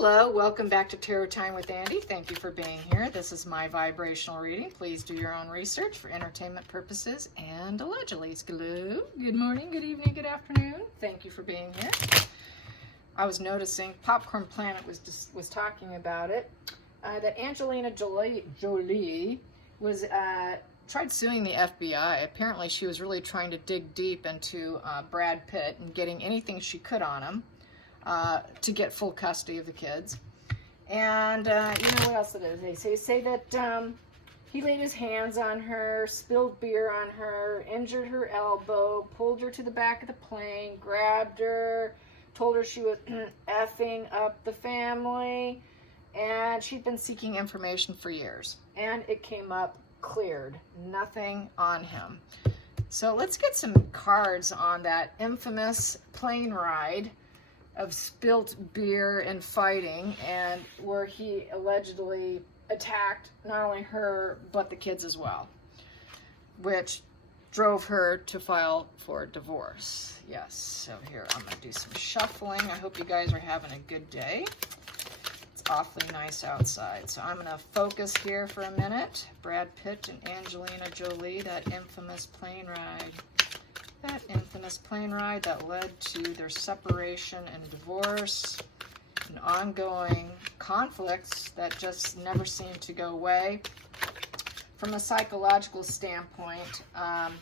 Hello, welcome back to Tarot Time with Andy. Thank you for being here. This is my vibrational reading. Please do your own research for entertainment purposes and allegedly. Hello, good morning, good evening, good afternoon. Thank you for being here. I was noticing, Popcorn Planet was talking about it, that Angelina Jolie was tried suing the FBI. Apparently she was really trying to dig deep into Brad Pitt and getting anything she could on him. To get full custody of the kids. And you know what else it is? They say that he laid his hands on her, spilled beer on her, injured her elbow, pulled her to the back of the plane, grabbed her, told her she was effing up the family, and she'd been seeking information for years. And it came up cleared. Nothing on him. So let's get some cards on that infamous plane ride of spilt beer and fighting, and where he allegedly attacked not only her but the kids as well, which drove her to file for divorce. Yes, so here I'm gonna do some shuffling. I hope you guys are having a good day. It's awfully nice outside, so I'm gonna focus here for a minute. Brad Pitt and Angelina Jolie, that infamous plane ride. That infamous plane ride that led to their separation and divorce and ongoing conflicts that just never seem to go away. From a psychological standpoint, I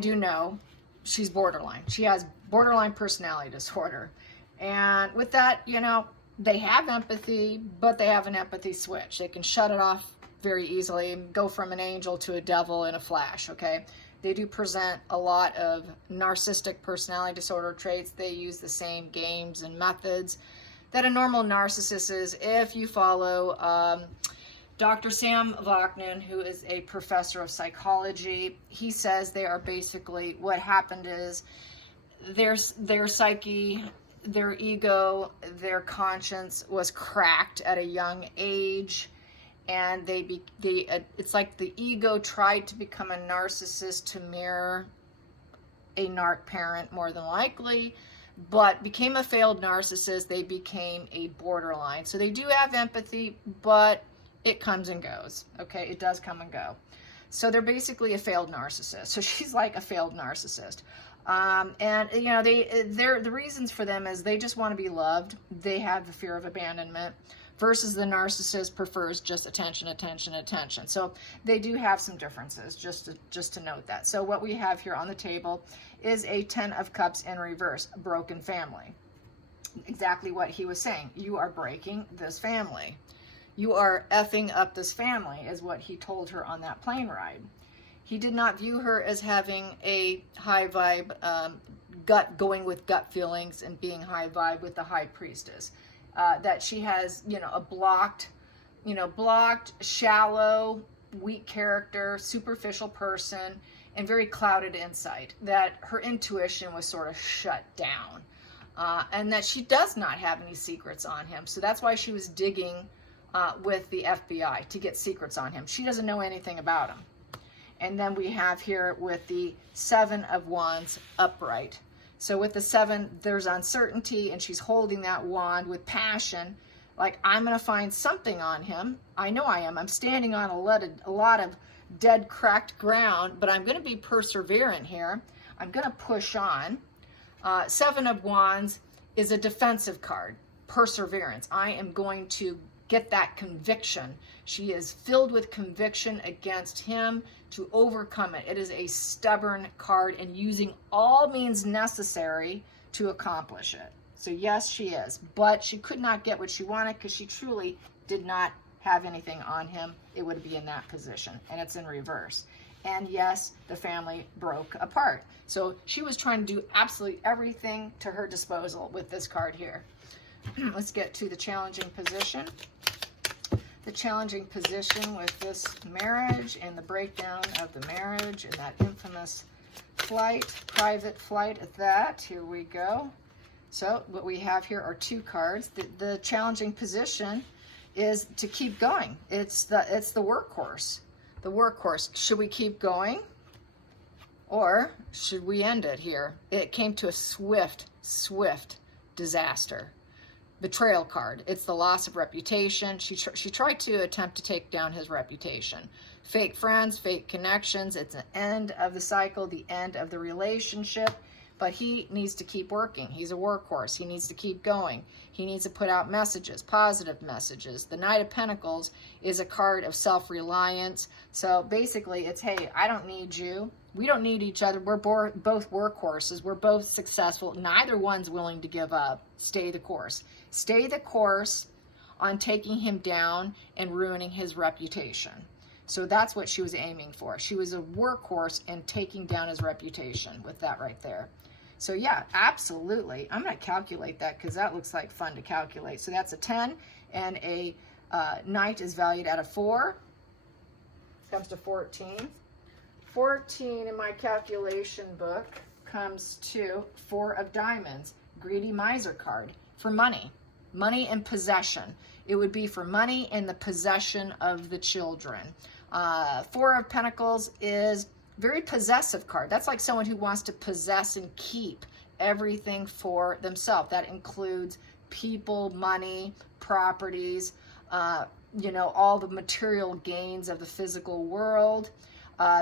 do know she's borderline. She has borderline personality disorder. And with that, you know, they have empathy, but they have an empathy switch. They can shut it off very easily and go from an angel to a devil in a flash, okay? They do present a lot of narcissistic personality disorder traits. They use the same games and methods that a normal narcissist is. If you follow Dr. Sam Vaknin, who is a professor of psychology, he says they are basically, what happened is their psyche, their ego, their conscience was cracked at a young age. And it's like the ego tried to become a narcissist to mirror a narc parent more than likely, but became a failed narcissist. They became a borderline. So they do have empathy, but it comes and goes. Okay, it does come and go. So they're basically a failed narcissist. So she's like a failed narcissist. And you know, the reasons for them is they just want to be loved. They have the fear of abandonment. Versus the narcissist prefers just attention, attention, attention. So they do have some differences, just to note that. So what we have here on the table is a 10 of Cups in reverse, a broken family. Exactly what he was saying. You are breaking this family. You are effing up this family, is what he told her on that plane ride. He did not view her as having a high vibe, going with gut feelings and being high vibe with the high priestess. That she has, you know, a blocked, shallow, weak character, superficial person, and very clouded insight. That her intuition was sort of shut down. And that she does not have any secrets on him. So that's why she was digging with the FBI to get secrets on him. She doesn't know anything about him. And then we have here with the 7 of Wands upright. So with the 7, there's uncertainty, and she's holding that wand with passion. Like, I'm going to find something on him. I know I am. I'm standing on a lot of dead, cracked ground, but I'm going to be perseverant here. I'm going to push on. 7 of Wands is a defensive card, perseverance. I am going to get that conviction. She is filled with conviction against him to overcome it. It is a stubborn card and using all means necessary to accomplish it. So yes, she is, but she could not get what she wanted because she truly did not have anything on him. It would be in that position, and it's in reverse. And yes, the family broke apart. So she was trying to do absolutely everything to her disposal with this card here. Let's get to the challenging position. The challenging position with this marriage and the breakdown of the marriage and that infamous flight, private flight at that. Here we go. So what we have here are 2 cards. The challenging position is to keep going. It's the workhorse. The workhorse. Should we keep going? Or should we end it here? It came to a swift disaster. Betrayal card. It's the loss of reputation. She tried to attempt to take down his reputation. Fake friends, fake connections. It's the end of the cycle, the end of the relationship. But he needs to keep working. He's a workhorse. He needs to keep going. He needs to put out messages, positive messages. The Knight of Pentacles is a card of self-reliance. So basically it's, hey, I don't need you. We don't need each other. We're both workhorses. We're both successful. Neither one's willing to give up. Stay the course. Stay the course on taking him down and ruining his reputation. So that's what she was aiming for. She was a workhorse and taking down his reputation with that right there. So yeah, absolutely. I'm going to calculate that because that looks like fun to calculate. So that's a 10, and a Knight is valued at a 4. Comes to 14. 14 in my calculation book comes to 4 of Diamonds. Greedy Miser card for money. Money and possession. It would be for money and the possession of the children. 4 of Pentacles is very possessive card. That's like someone who wants to possess and keep everything for themselves. That includes people, money, properties, you know, all the material gains of the physical world.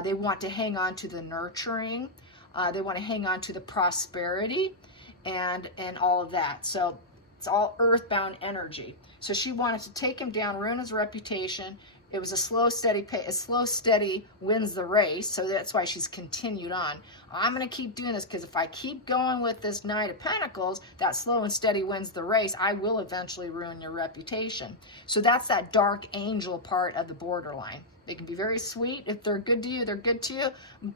They want to hang on to the nurturing. They want to hang on to the prosperity and all of that. So it's all earthbound energy. So she wanted to take him down, ruin his reputation. It was a slow, steady pace. A slow, steady wins the race. So that's why she's continued on. I'm going to keep doing this because if I keep going with this Knight of Pentacles, that slow and steady wins the race. I will eventually ruin your reputation. So that's that dark angel part of the borderline. They can be very sweet. If they're good to you, they're good to you.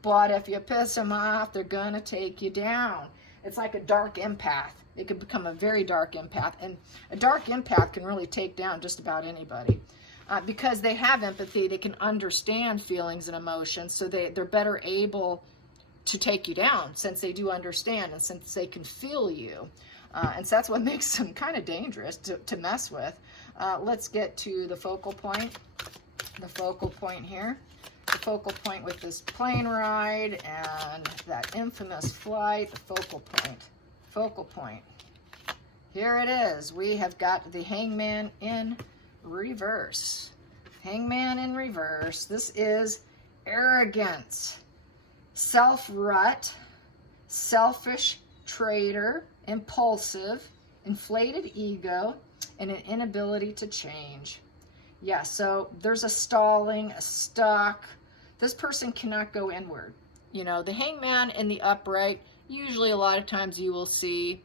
But if you piss them off, they're going to take you down. It's like a dark empath. It could become a very dark empath. And a dark empath can really take down just about anybody. Because they have empathy, they can understand feelings and emotions, so they're better able to take you down since they do understand and since they can feel you. And so that's what makes them kind of dangerous to mess with. Let's get to the focal point. The focal point here. The focal point with this plane ride and that infamous flight. The focal point. Focal point. Here it is. We have got the Hangman in reverse. Hangman in reverse. This is arrogance, self-rut, selfish traitor, impulsive, inflated ego, and an inability to change. Yeah, so there's a stalling, a stuck. This person cannot go inward. You know, the Hangman in the upright, usually a lot of times you will see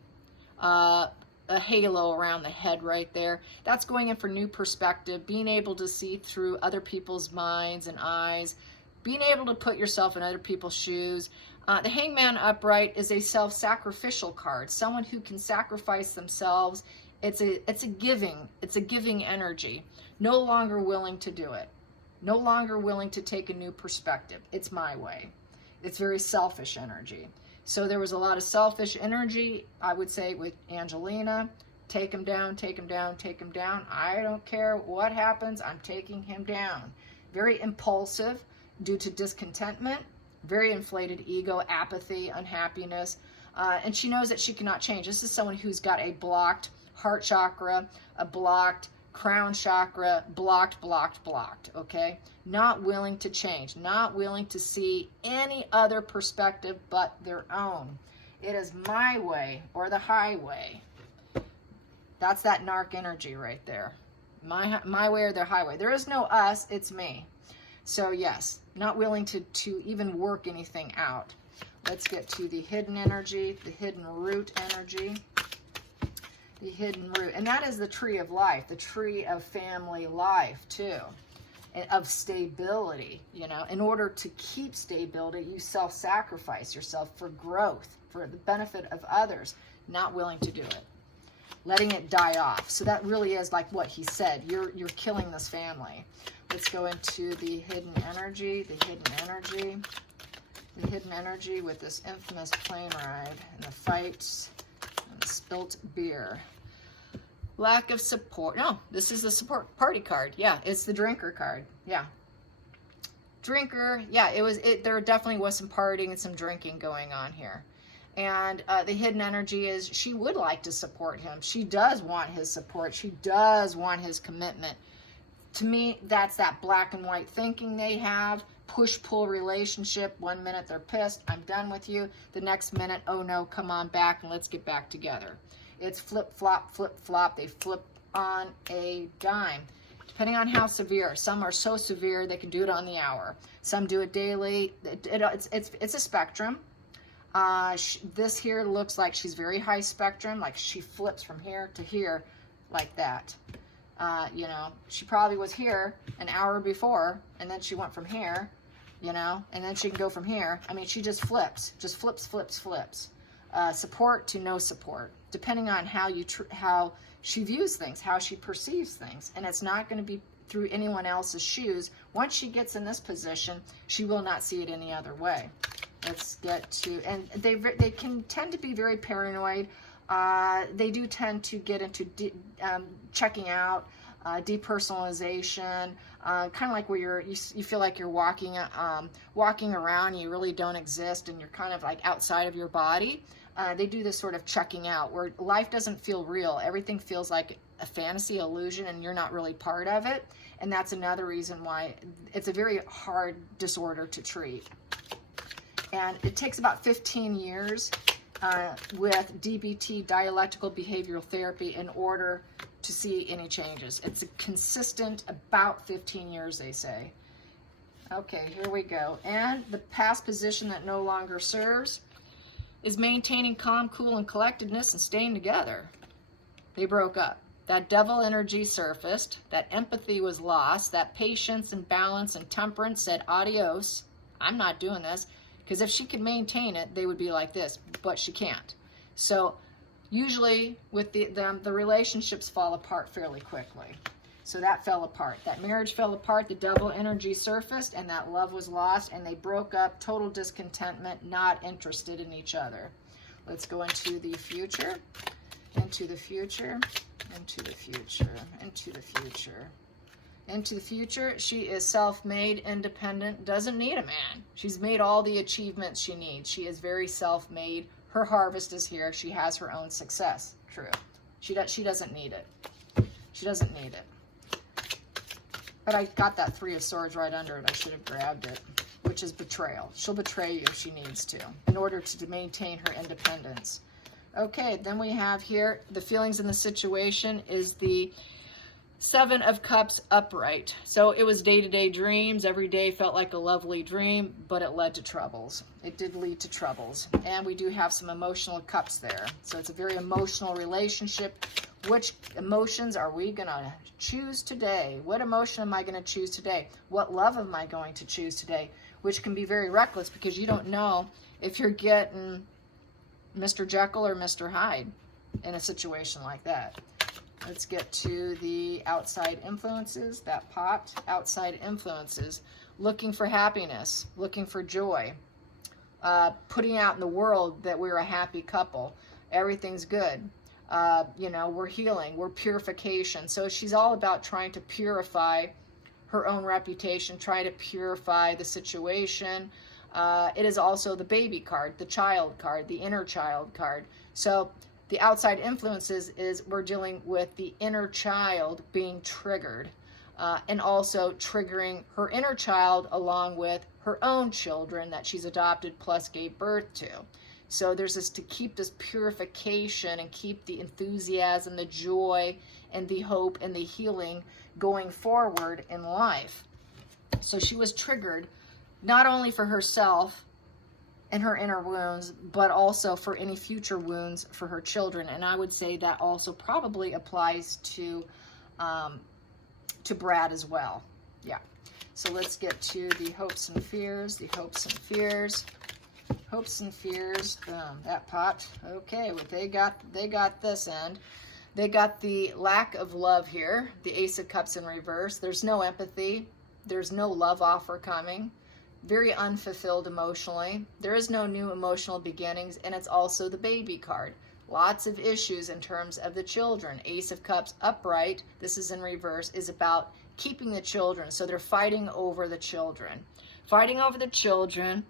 a halo around the head right there. That's going in for new perspective, being able to see through other people's minds and eyes, being able to put yourself in other people's shoes. The Hangman upright is a self-sacrificial card, someone who can sacrifice themselves. It's a giving energy. No longer willing to do it. No longer willing to take a new perspective. It's my way. It's very selfish energy. So there was a lot of selfish energy, I would say, with Angelina. Take him down, take him down, take him down. I don't care what happens, I'm taking him down. Very impulsive due to discontentment, very inflated ego, apathy, unhappiness. And she knows that she cannot change. This is someone who's got a blocked heart chakra, a blocked crown chakra, blocked, okay? Not willing to change, not willing to see any other perspective but their own. It is my way or the highway. That's that narc energy right there. My way or the highway. There is no us, it's me. So yes, not willing to even work anything out. Let's get to the hidden energy, the hidden root energy. The hidden root, and that is the tree of life, the tree of family life too, and of stability. You know, in order to keep stability, you self-sacrifice yourself for growth, for the benefit of others. Not willing to do it, letting it die off. So that really is like what he said. You're killing this family. Let's go into the hidden energy. The hidden energy. The hidden energy with this infamous plane ride and the fights. Spilt beer. Lack of support. No, this is the support party card. Yeah, it's the drinker card. Yeah. Drinker. Yeah, there definitely was some partying and some drinking going on here. And the hidden energy is she would like to support him. She does want his support. She does want his commitment. To me, that's that black and white thinking they have. Push-pull relationship. One minute they're pissed, I'm done with you. The next minute, oh no, come on back and let's get back together. It's flip-flop, flip-flop. They flip on a dime. Depending on how severe. Some are so severe they can do it on the hour. Some do it daily. It's a spectrum. This here looks like she's very high spectrum, like she flips from here to here like that. You know, she probably was here an hour before, and then she went from here, you know, and then she can go from here. I mean, she just flips, flips. Support to no support, depending on how how she views things, how she perceives things. And it's not going to be through anyone else's shoes. Once she gets in this position, she will not see it any other way. Let's get to, and they can tend to be very paranoid. They do tend to get into checking out, depersonalization, kind of like where you feel like you're walking around, you really don't exist, and you're kind of like outside of your body. They do this sort of checking out where life doesn't feel real. Everything feels like a fantasy illusion, and you're not really part of it. And that's another reason why it's a very hard disorder to treat. And it takes about 15 years with DBT, dialectical behavioral therapy, in order to see any changes. It's a consistent about 15 years, they say. Okay, here we go. And the past position that no longer serves is maintaining calm, cool, and collectedness and staying together. They broke up. That devil energy surfaced. That empathy was lost. That patience and balance and temperance said adios. I'm not doing this. Because if she could maintain it, they would be like this, but she can't. So usually with the relationships fall apart fairly quickly. So that fell apart. That marriage fell apart, the devil energy surfaced, and that love was lost, and they broke up, total discontentment, not interested in each other. Let's go into the future, into the future, into the future, into the future. Into the future, she is self-made, independent, doesn't need a man. She's made all the achievements she needs. She is very self-made. Her harvest is here. She has her own success. True. She doesn't need it. She doesn't need it. But I got that 3 of Swords right under it. I should have grabbed it, which is betrayal. She'll betray you if she needs to in order to maintain her independence. Okay, then we have here the feelings in the situation is the 7 of Cups upright. So it was day-to-day dreams. Every day felt like a lovely dream, but it led to troubles. It did lead to troubles. And we do have some emotional cups there. So it's a very emotional relationship. Which emotions are we going to choose today? What emotion am I going to choose today? What love am I going to choose today? Which can be very reckless because you don't know if you're getting Mr. Jekyll or Mr. Hyde in a situation like that. Let's get to the outside influences, that popped. Outside influences, looking for happiness, looking for joy, putting out in the world that we're a happy couple. Everything's good. You know, we're healing, we're purification. So she's all about trying to purify her own reputation, try to purify the situation. It is also the baby card, the child card, the inner child card. So the outside influences is we're dealing with the inner child being triggered and also triggering her inner child along with her own children that she's adopted plus gave birth to. So there's this to keep this purification and keep the enthusiasm, the joy, and the hope and the healing going forward in life. So she was triggered not only for herself and her inner wounds, but also for any future wounds for her children. And I would say that also probably applies to Brad as well. Yeah. So let's get to the hopes and fears, the hopes and fears. Hopes and fears, that popped. Okay, well, they got this end. They got the lack of love here, the Ace of Cups in reverse. There's no empathy. There's no love offer coming. Very unfulfilled emotionally. There is no new emotional beginnings, and it's also the baby card. Lots of issues in terms of the children. Ace of Cups upright, this is in reverse, is about keeping the children. So they're fighting over the children. Fighting over the children,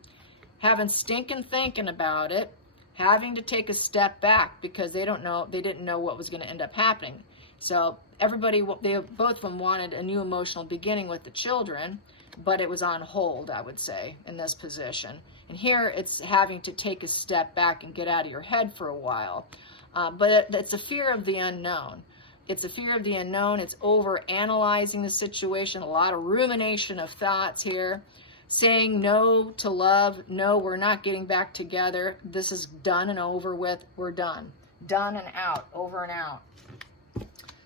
having stinking thinking about it. having to take a step back because they didn't know what was going to end up happening. So everybody, they both of them wanted a new emotional beginning with the children, but it was on hold, I would say, in this position. And here it's having to take a step back and get out of your head for a while. But it's a fear of the unknown. It's a fear of the unknown. It's over analyzing the situation, a lot of rumination of thoughts here, saying no to love. No, we're not getting back together. This is done and over with. We're done. Done and out, over and out.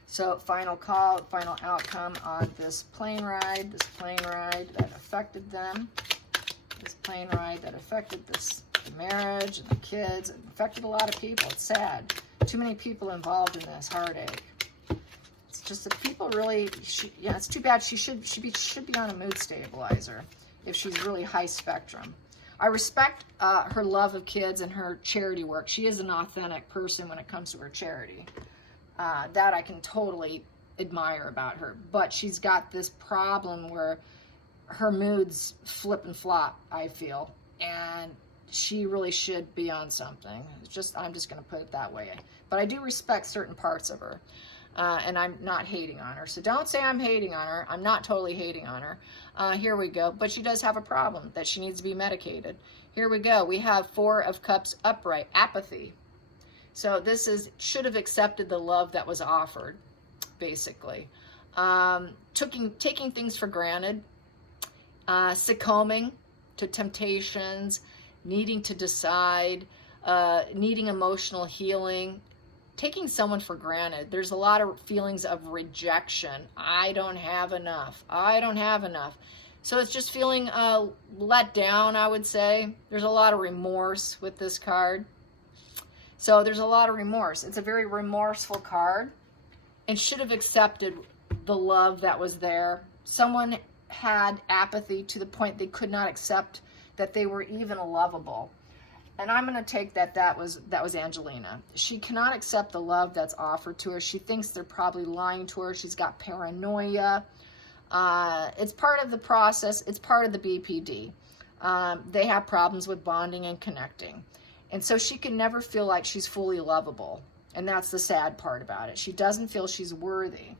So final call, final outcome on this plane ride that affected them, this plane ride that affected the marriage and the kids. It affected a lot of people. It's sad. Too many people involved in this heartache. It's just that people really, it's too bad. She should be on a mood stabilizer if she's really high spectrum. I respect her love of kids and her charity work. She is an authentic person when it comes to her charity. That I can totally admire about her. But she's got this problem where her moods flip and flop, I feel. And she really should be on something. I'm just going to put it that way. But I do respect certain parts of her. And I'm not hating on her. So don't say I'm hating on her. I'm not totally hating on her. Here we go. But she does have a problem that she needs to be medicated. Here we go. We have 4 of Cups upright. Apathy. So this should have accepted the love that was offered, basically. Taking things for granted, succumbing to temptations, needing to decide, needing emotional healing, taking someone for granted. There's a lot of feelings of rejection. I don't have enough. I don't have enough. So it's just feeling let down, I would say. There's a lot of remorse with this card. So there's a lot of remorse. It's a very remorseful card and should have accepted the love that was there. Someone had apathy to the point they could not accept that they were even lovable. And I'm going to take that was Angelina. She cannot accept the love that's offered to her. She thinks they're probably lying to her. She's got paranoia. It's part of the process. It's part of the BPD. They have problems with bonding and connecting. And so she can never feel like she's fully lovable. And that's the sad part about it. She doesn't feel she's worthy.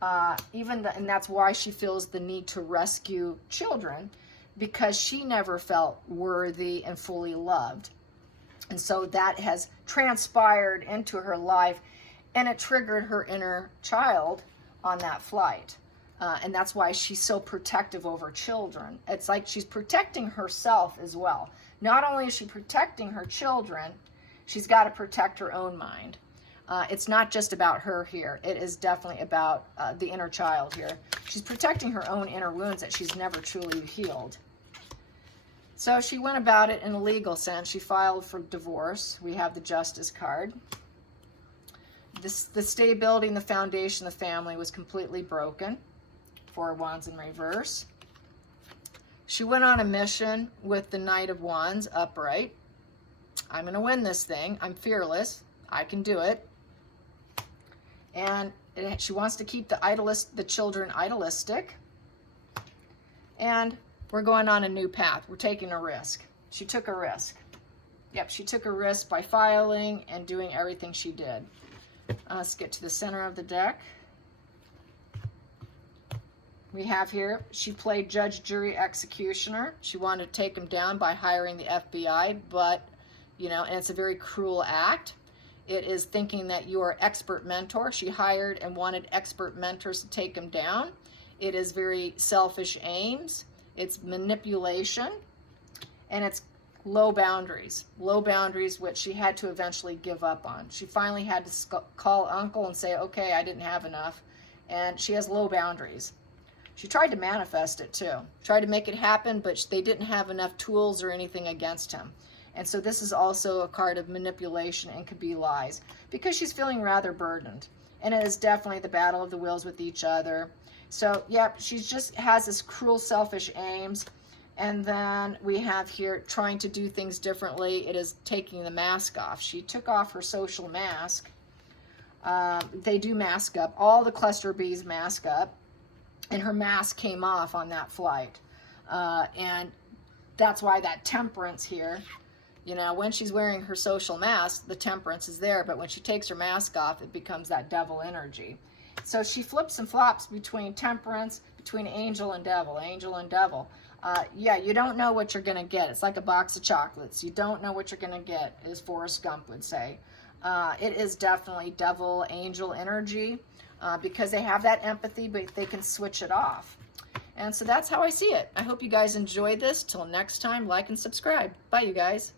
And that's why she feels the need to rescue children, because she never felt worthy and fully loved. And so that has transpired into her life, and it triggered her inner child on that flight. And that's why she's so protective over children. It's like she's protecting herself as well. Not only is she protecting her children, she's got to protect her own mind. It's not just about her here. It is definitely about the inner child here. She's protecting her own inner wounds that she's never truly healed. So she went about it in a legal sense. She filed for divorce. We have the Justice card. The stability and the foundation of the family was completely broken. 4 of Wands in reverse. She went on a mission with the Knight of Wands upright. I'm going to win this thing. I'm fearless. I can do it. And she wants to keep the children idealistic. And we're going on a new path. We're taking a risk. She took a risk. Yep, she took a risk by filing and doing everything she did. Let's get to the center of the deck. We have here, she played judge, jury, executioner. She wanted to take him down by hiring the FBI, but, and it's a very cruel act. It is thinking that you are expert mentor. She hired and wanted expert mentors to take him down. It is very selfish aims. It's manipulation, and it's low boundaries, which she had to eventually give up on. She finally had to call uncle and say, okay, I didn't have enough, and she has low boundaries. She tried to manifest it too, tried to make it happen, but they didn't have enough tools or anything against him. And so this is also a card of manipulation and could be lies, because she's feeling rather burdened. And it is definitely the battle of the wills with each other. So, yep, she just has this cruel, selfish aims. And then we have here trying to do things differently. It is taking the mask off. She took off her social mask. They do mask up. All the cluster bees mask up. And her mask came off on that flight. And that's why that temperance here You know, when she's wearing her social mask, the temperance is there, but when she takes her mask off, it becomes that devil energy. So she flips and flops between temperance, between angel and devil, angel and devil. Yeah, you don't know what you're going to get. It's like a box of chocolates. You don't know what you're going to get, as Forrest Gump would say. It is definitely devil, angel energy because they have that empathy, but they can switch it off. And so that's how I see it. I hope you guys enjoyed this. Till next time, like and subscribe. Bye, you guys.